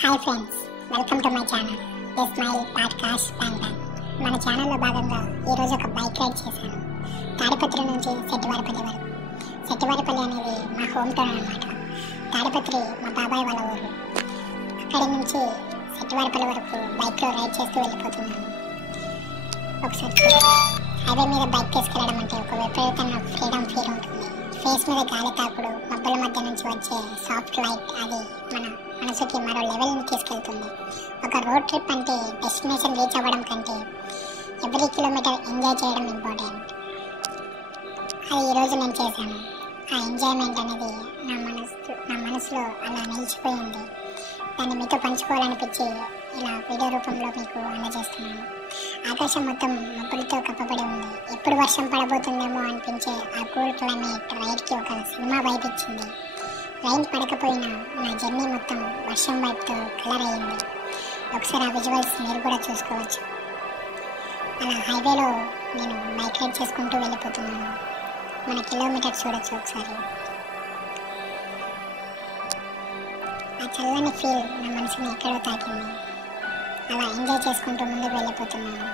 Hi friends, welcome to my channel the smile podcast bang bang. మన ఛానల్లో భాగంగా ఈరోజు ఒక బైక్ రైడ్ చేశాను. తాడిపత్రి నుంచి సెట్టివారిపల్లి వరకు. సెట్టివారిపల్లి అనేది మా హోమ్ టౌన్ అన్నమాట. తాడిపత్రి మా బాబాయ్ వాళ్ళ ఊరు. అక్కడి నుంచి సెట్టివారిపల్లి వరకు బైక్లో రైడ్ చేస్తూ వెళ్ళిపోతున్నాను. ఒకసారి హైవే మీద బైక్ తీసుకెళ్ళడం అంటే ఒక విపరీతమైన ఫ్రీడమ్ ఫీల్ ఉంటుంది. ఫేస్ మీద గాలి తాకుడు, మబ్బుల మధ్య నుంచి వచ్చే సాఫ్ట్ లైట్, అది మన మనసుకి మరో లెవెల్ని తీసుకెళ్తుంది. ఒక రోడ్ ట్రిప్ అంటే డెస్టినేషన్ రీచ్ అవ్వడం కంటే ఎవ్రీ కిలోమీటర్ ఎంజాయ్ చేయడం ఇంపార్టెంట్. అది ఈరోజు నేను చేశాను. ఆ ఎంజాయ్మెంట్ అనేది నా మనసులో అలా నిలిచిపోయింది. దాన్ని మీతో పంచుకోవాలనిపించి ఇలా వీడియో రూపంలో మీకు అందజేస్తున్నాను. ఆకాశం మొత్తం మబ్బులతో కప్పబడి ఉంది. ఎప్పుడు వర్షం పడబోతుందేమో అనిపించే ఆ కూల్ క్లైమేట్ రైడ్కి ఒక సినిమా వైపు ఇచ్చింది. రైన్ పడకపోయినా నా జర్నీ మొత్తం వర్షం వైపుతో కలర్ అయ్యింది. ఒకసారి ఆ విజువల్స్ మీరు కూడా చూసుకోవచ్చు. అలా హైవేలో నేను బైక్ రైడ్ చేసుకుంటూ వెళ్ళిపోతున్నాను. మన కిలోమీటర్స్ చూడొచ్చు ఒకసారి. ఆ చల్లని ఫీల్ నా మనసుని ఎక్కడో తాకింది. అలా ఎంజాయ్ చేసుకుంటూ ముందుకు వెళ్ళిపోతున్నాను.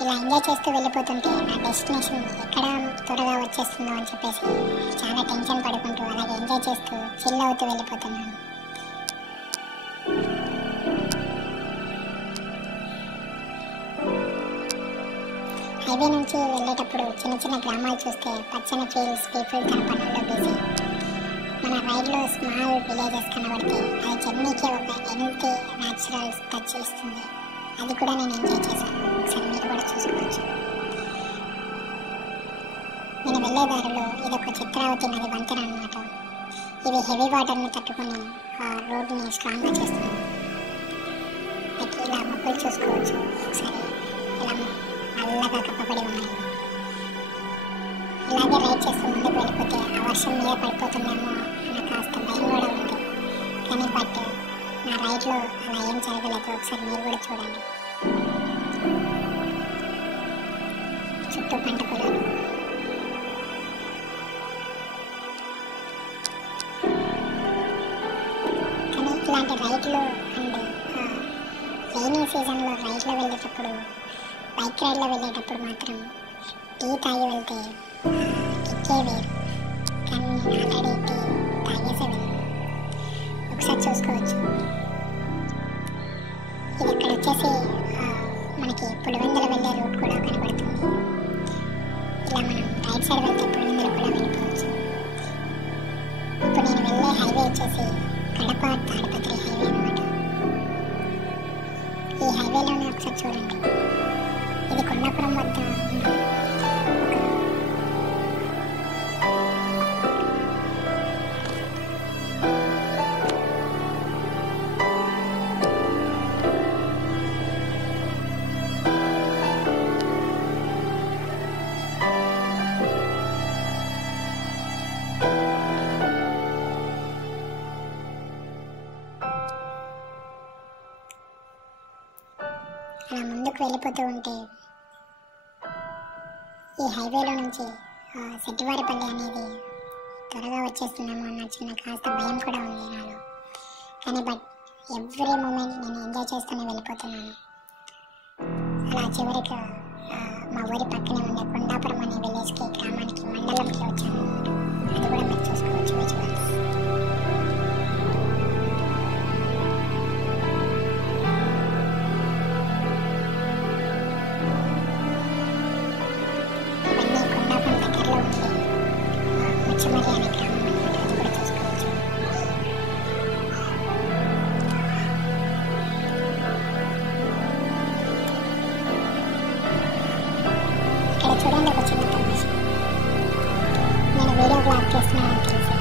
ఇలా ఎంజాయ్ చేస్తూ వెళ్ళిపోతుంటే నా డెస్టినేషన్ ఎక్కడ త్వరగా వచ్చేస్తుందో అని చెప్పేసి చాలా టెన్షన్ పడుకుంటూ అలాగే ఎంజాయ్ చేస్తూ చిల్ అవుతూ వెళ్ళిపోతున్నాను. హైవే నుంచి వెళ్ళేటప్పుడు చిన్న చిన్న గ్రామాలు చూస్తే పచ్చని ఫీల్డ్స్, పీపుల్ తన పనుల్లో బిజీ. మన రైడ్లో స్మాల్ విలేజెస్ కనబడితే అది జర్నీకి ఒక ఎనర్జీ, న్యాచురల్ టచ్ ఇస్తుంది. అది కూడా నేను ఎంజాయ్ చేశాను. ఒకసారి మీరు కూడా చూసుకోవచ్చు. నేను వెళ్ళే దారిలో ఇది ఒక చిత్రావతి నది వంతెన అన్నమాట. ఇది హెవీ వాటర్ని తట్టుకుని ఆ రోడ్ని స్ట్రాంగ్గా చేస్తుంది. ఇలా మబ్బులు చూసుకోవచ్చు ఒకసారి. ఇలా నల్లగా కప్పబడి ఉన్నాయి. ఇలాగే రైడ్ చేస్తూ ముందుకు వెళ్ళిపోతే ఆ వర్షం మీద పడిపోతుందేమో అన్న కాస్త భయం కూడా ఉంది. కానీ నా రైడ్లో అలా ఏం జరగలేదు. ఒకసారి మీరు కూడా చూడండి. చుట్టూ పంట పొలాలు. కానీ ఇలాంటి రైడ్లు అండ్ రైనీ సీజన్లో రైడ్లో వెళ్ళేటప్పుడు, బైక్ రైడ్లో వెళ్ళేటప్పుడు మాత్రం టీ తాగి వెళ్తే కిక్కే వేరు. కానీ నేను ఆల్రెడీ టీ తాగేసే వెళ్ళాను. ఒకసారి చూసుకోవచ్చు. ఇది ఇక్కడ వచ్చేసి మనకి పులివెందుల వెళ్ళే రూట్ కూడా కనబడుతుంది. ఇలా మనం రైట్ సైడ్ వెళ్తే పులివెందుల కూడా వెళ్ళిపోవచ్చు. ఇప్పుడు నేను వెళ్ళే హైవే వచ్చేసి కడప తాడిపత్రి హైవే అన్నమాట. ఈ హైవేలోనే ఒకసారి చూడండి. ఇది కొండాపురం వద్ద అలా ముందుకు వెళ్ళిపోతూ ఉంటే ఈ హైవేలో నుంచి సెట్టివారిపల్లి అనేది త్వరగా వచ్చేస్తుందేమో అన్న చిన్న కాస్త భయం కూడా ఉంది నాలో. కానీ ఎవ్రీ మూమెంట్ నేను ఎంజాయ్ చేస్తూనే వెళ్ళిపోతున్నాను. అలా చివరికి మా ఊరి పక్కనే ఉండే కొండాపురం అనే విలేజ్కి, గ్రామానికి, మండలంకి వచ్చాను. అది కూడా మీరు చూసుకోవచ్చు విజువల్స్. ముచ్చమరి అనే గ్రామం అన్నమాట. అది కూడా చూసుకోవచ్చు. ఇక్కడ చూడండి ఒక చిన్న ప్రదేశం. నేను వీడియో బ్లాగ్ చేస్తున్నానని తెలిసి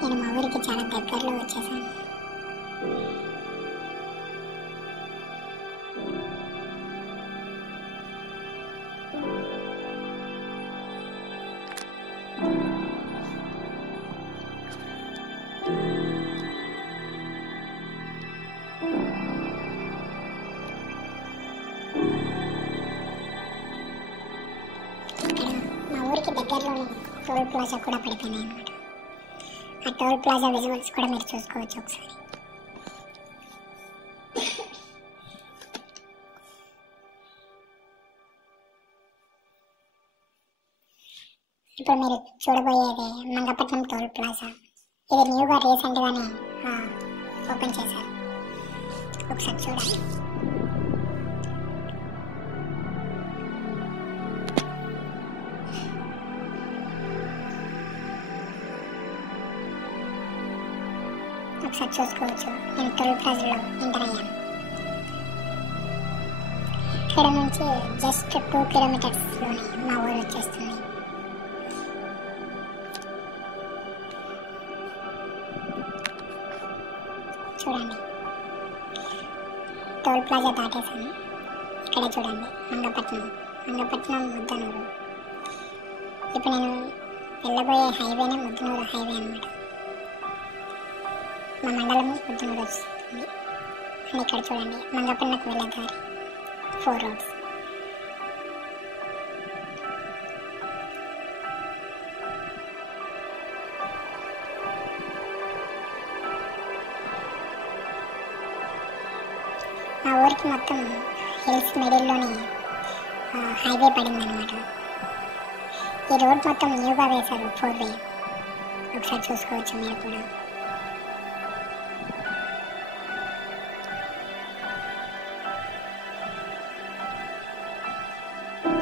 నేను మా ఊరికి చాలా దగ్గరలో వచ్చేసాను. ఇక్కడ మా ఊరికి దగ్గరలోనే టోల్ ప్లాజా కూడా పడిపోయినాయి అన్నమాట. ఆ టోల్ ప్లాజా విజువల్స్ కూడా మీరు చూసుకోవచ్చు ఒకసారి. ఇప్పుడు మీరు చూడబోయేది మంగపట్నం టోల్ ప్లాజా. ఇది న్యూగా రీసెంట్గానే ఓపెన్ చేశారు. ఒకసారి చూడండి. ఒకసారి చూసుకోవచ్చు. నేను టోల్ ప్లాజాలో ఎంటర్ అయ్యాను. ఇక్కడ నుంచి జస్ట్ 2 కిలోమీటర్స్లోనే మా ఊరు వచ్చేస్తుంది. చూడండి, టోల్ ప్లాజా దాటేసాను. ఇక్కడ చూడండి మంగపట్నం ముద్దనూరు. ఇప్పుడు నేను వెళ్ళబోయే హైవేనే ముద్దనూరు హైవే అన్నమాట. మా మండలం ముద్దనూరు వస్తుంది. అండ్ ఇక్కడ చూడండి మంగపట్నంకు వెళ్ళే దారి 4 రోడ్స్. మా ఊరికి మొత్తం హిల్స్ మిడిల్లోనే హైవే పడిందనమాట. ఈ రోడ్ మొత్తం న్యూగా వేశారు 4 వే. ఒకసారి చూసుకోవచ్చు మీరు కూడా.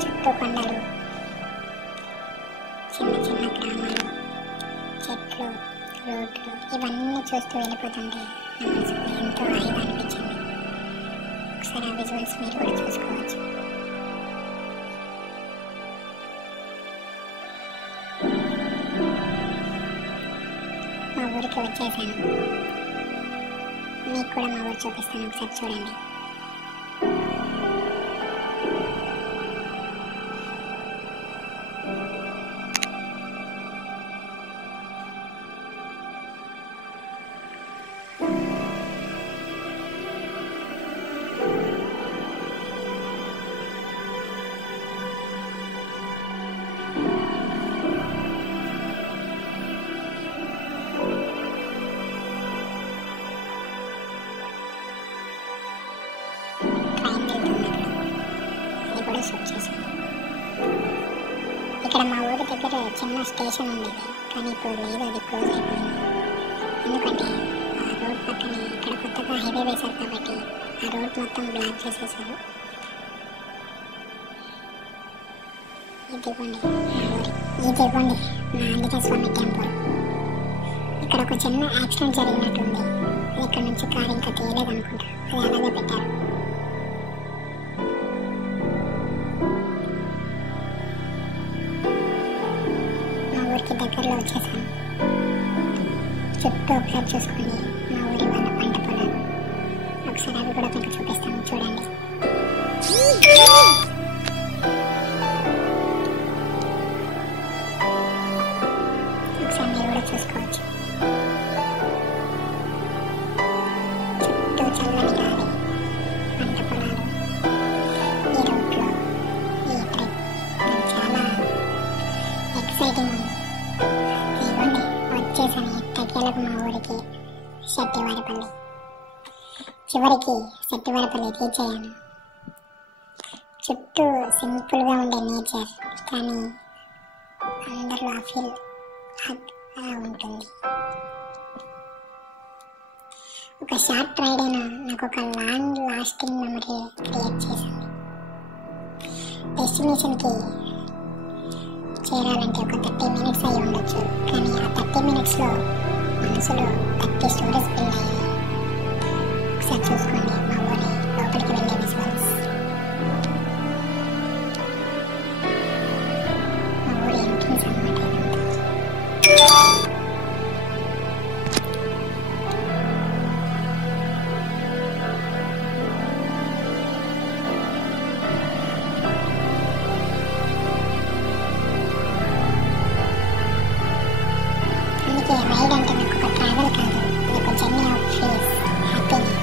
చుట్టూ కొండలు, చిన్న చిన్న గ్రామాలు, చెట్లు, రోడ్లు ఇవన్నీ చూస్తూ వెళ్ళిపోతుంటే నా మనసుకు ఎంతో హాయిగా అనిపించింది. ఒకసారి ఆ విజువల్స్ మీరు కూడా చూసుకోవచ్చు. మా ఊరికి వచ్చేసాను. మీకు కూడా మా ఊరు చూపిస్తాను. ఒకసారి చూడండి. ఇక్కడ మా ఊరి దగ్గర చిన్న స్టేషన్ ఉండేది, కానీ ఇప్పుడు లేదు, అది క్లోజ్ అయిపోయింది. ఎందుకంటే ఆ రోడ్ పక్కనే ఇక్కడ కొత్తగా హైవే వేశారు కాబట్టి ఆ రోడ్ మొత్తం బ్లాక్ చేసేసారు. ఇదిగోండి మా ఆంజనేయ స్వామి టెంపుల్. ఇక్కడ ఒక చిన్న యాక్సిడెంట్ జరిగినట్టుంది. అది ఇక్కడ నుంచి కారు ఇంకా తీయలేదు అనుకుంటా, అది అలాగే పెట్టారు. ఊరికి దగ్గరలో వచ్చేసాను. చుట్టూ ఒకసారి చూసుకోండి మా ఊరి వాళ్ళ పంట పొలాలు. ఒకసారి అవి కూడా మీకు చూపిస్తాను, చూడండి. ఒకసారి మీరు కూడా చూసుకోవచ్చు. చుట్టూ చల్లని గాలి, పంట పొలాలు, ఈ రోడ్లో ఈ ట్రిప్ చాలా ఎక్సైటింగ్ ఉంది. ఇవ్వండి వచ్చేసాను ఎట్టకేలకు మా ఊరికి శెట్టివారిపల్లి. చివరికి శెట్టివారిపల్లి రీచ్ అయ్యాను. చుట్టూ సింపుల్గా ఉండే నేచర్, కానీ అందరిలో ఆ ఫీల్ అలా ఉంటుంది. ఒక షార్ట్ రైడ్ అయినా నాకు ఒక లాంగ్ లాస్టింగ్ మెమరీ క్రియేట్ చేసింది. డెస్టినేషన్కి చేరాలంటే ఒక 30 మినిట్స్ అయి ఉండొచ్చు, కానీ ఆ 30 మినిట్స్లో మనసులో 30 స్టోరీస్ బిల్డ్ అయ్యాయి. ఒకసారి చూసుకోండి మా ఊరి లోపలికి వెళ్ళే విజువల్స్. మా ఊరి ఎంట్రన్స్ అన్నమాట. అందుకే రైడ్ అంటే నాకు ఒక ట్రావెల్ కాదు, అది ఒక జర్నీ ఆఫ్ ఫీస్, హ్యాపీనెస్.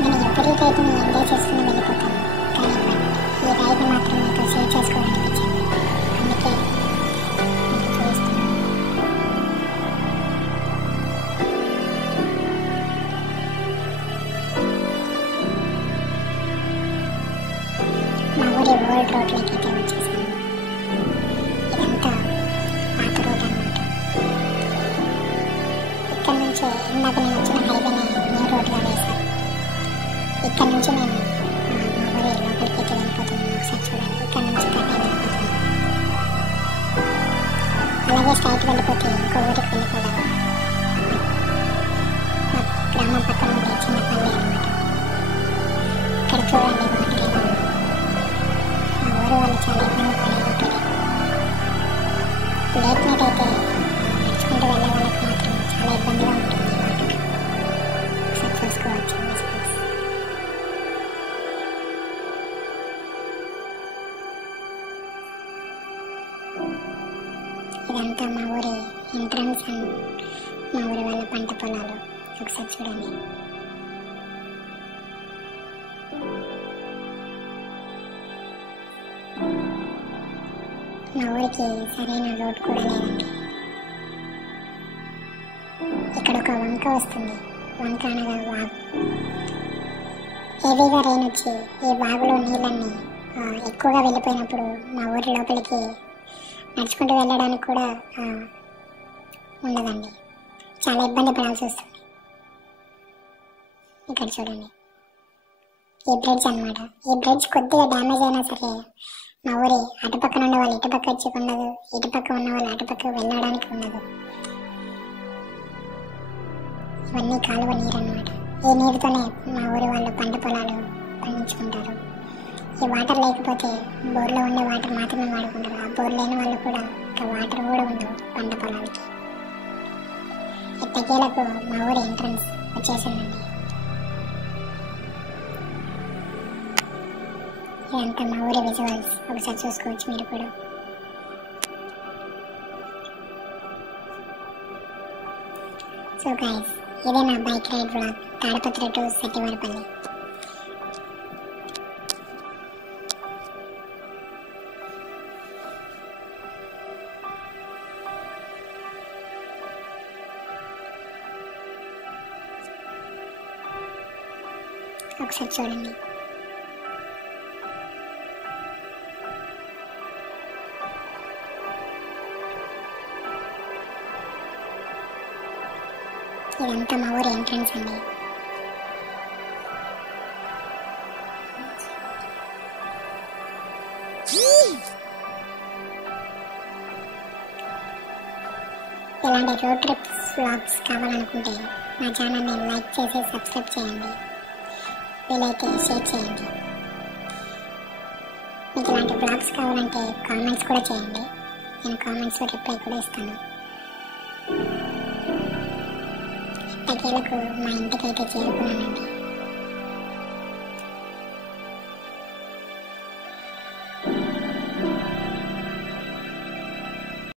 నేను ఎవరి రైడ్ని ఎంజాయ్ చేసుకుని వెళ్ళిపోతాను, కానీ ఈ రైడ్ని మాత్రం మీతో షేర్ చేసుకోవాలనిపించింది, అందుకే మీకు చూపిస్తున్నాను. మా ఊరి వరల్డ్ రోడ్లోకి అయితే వచ్చేసాను. ఇదంతా పాత రోడ్ అనమాట. ఇక్కడ నుంచి ఇందాక నేను వచ్చిన హైవేని న్యూ రోడ్గా వేశాను. ఇక్కడ నుంచి నేను మా ఊరి లోపలికి అయితే వెళ్ళిపోతున్నాను. ఒకసారి చూడండి, ఇక్కడ నుంచి కట్టే వెళ్ళిపోతున్నాను. అలాగే స్ట్రైట్ వెళ్ళిపోతే ఇంకో ఊరికి వెళ్ళిపోదాం. మా గ్రామం పక్కన ఉండే చిన్న పల్లె అనమాట. ఇక్కడ చూడండి వాటర్ ఎలా ఉంది. మా ఊరు వాళ్ళు చాలా ఇబ్బంది పడేది. లేట్ నైట్ అయితే నడుచుకుంటూ వెళ్ళే వాళ్ళకి మాత్రం చాలా ఇబ్బందిగా ఉంటుంది ఈ వాటర్. ఒకసారి చూసుకోవచ్చు. ఇదంతా మా ఊరి ఎంట్రన్స్ అండ్ మా ఊరి వాళ్ళ పంట పొలాలు. ఒకసారి చూడండి. మా ఊరికి సరైన రోడ్ కూడా లేదండి. ఇక్కడ ఒక వంక వస్తుంది. వంక అనగా వాగు. హెవీగా రెయిన్ వచ్చి ఈ వాగులో నీళ్ళన్నీ ఎక్కువగా వెళ్ళిపోయినప్పుడు మా ఊరి లోపలికి నడుచుకుంటూ వెళ్ళడానికి కూడా ఉండదండి. చాలా ఇబ్బంది పడాల్సి వస్తుంది. ఇక్కడ చూడండి, ఈ బ్రిడ్జ్ అనమాట. ఈ బ్రిడ్జ్ కొద్దిగా డ్యామేజ్ అయినా సరే మా ఊరి అటుపక్కన ఉన్న వాళ్ళు ఇటుపక్క వచ్చి ఉండదు, ఇటుపక్క ఉన్న వాళ్ళు అటుపక్క వెళ్ళడానికి ఉండదు. ఇవన్నీ కాలువ నీరు అనమాట. ఈ నీరుతోనే మా ఊరి వాళ్ళు పంట పొలాలు పండించుకుంటారు. ఈ వాటర్ లేకపోతే బోర్లో ఉండే వాటర్ మాత్రమే వాడుకుంటారు. ఆ బోర్ లేని వాళ్ళు కూడా ఇంకా వాటర్ కూడా ఉండవు పంట పొలాలకి. ఎట్టకేలకు మా ఊరి ఎంట్రన్స్ వచ్చేసిందండి. ఇదంతా మా ఊరి విజువల్స్. ఒకసారి చూసుకోవచ్చు మీరు కూడా. సో గైస్, ఇదే నా bike ride vlog, Tadipatri to Settivaripalli. ఒకసారి చూడండి. ఇదంతా మా ఊరి ఎంట్రన్స్ అండి. ఇలాంటి రోడ్ ట్రిప్స్ వ్లాగ్స్ కావాలనుకుంటే నా ఛానల్ని లైక్ చేసి సబ్స్క్రైబ్ చేయండి, వీలైతే షేర్ చేయండి. మీకు ఇలాంటి వ్లాగ్స్ కావాలంటే కామెంట్స్ కూడా చేయండి, నేను కామెంట్స్లో రిప్లై కూడా ఇస్తాను. ఎట్టకేలకు మా ఇంటికైతే చేరుకున్నానండి.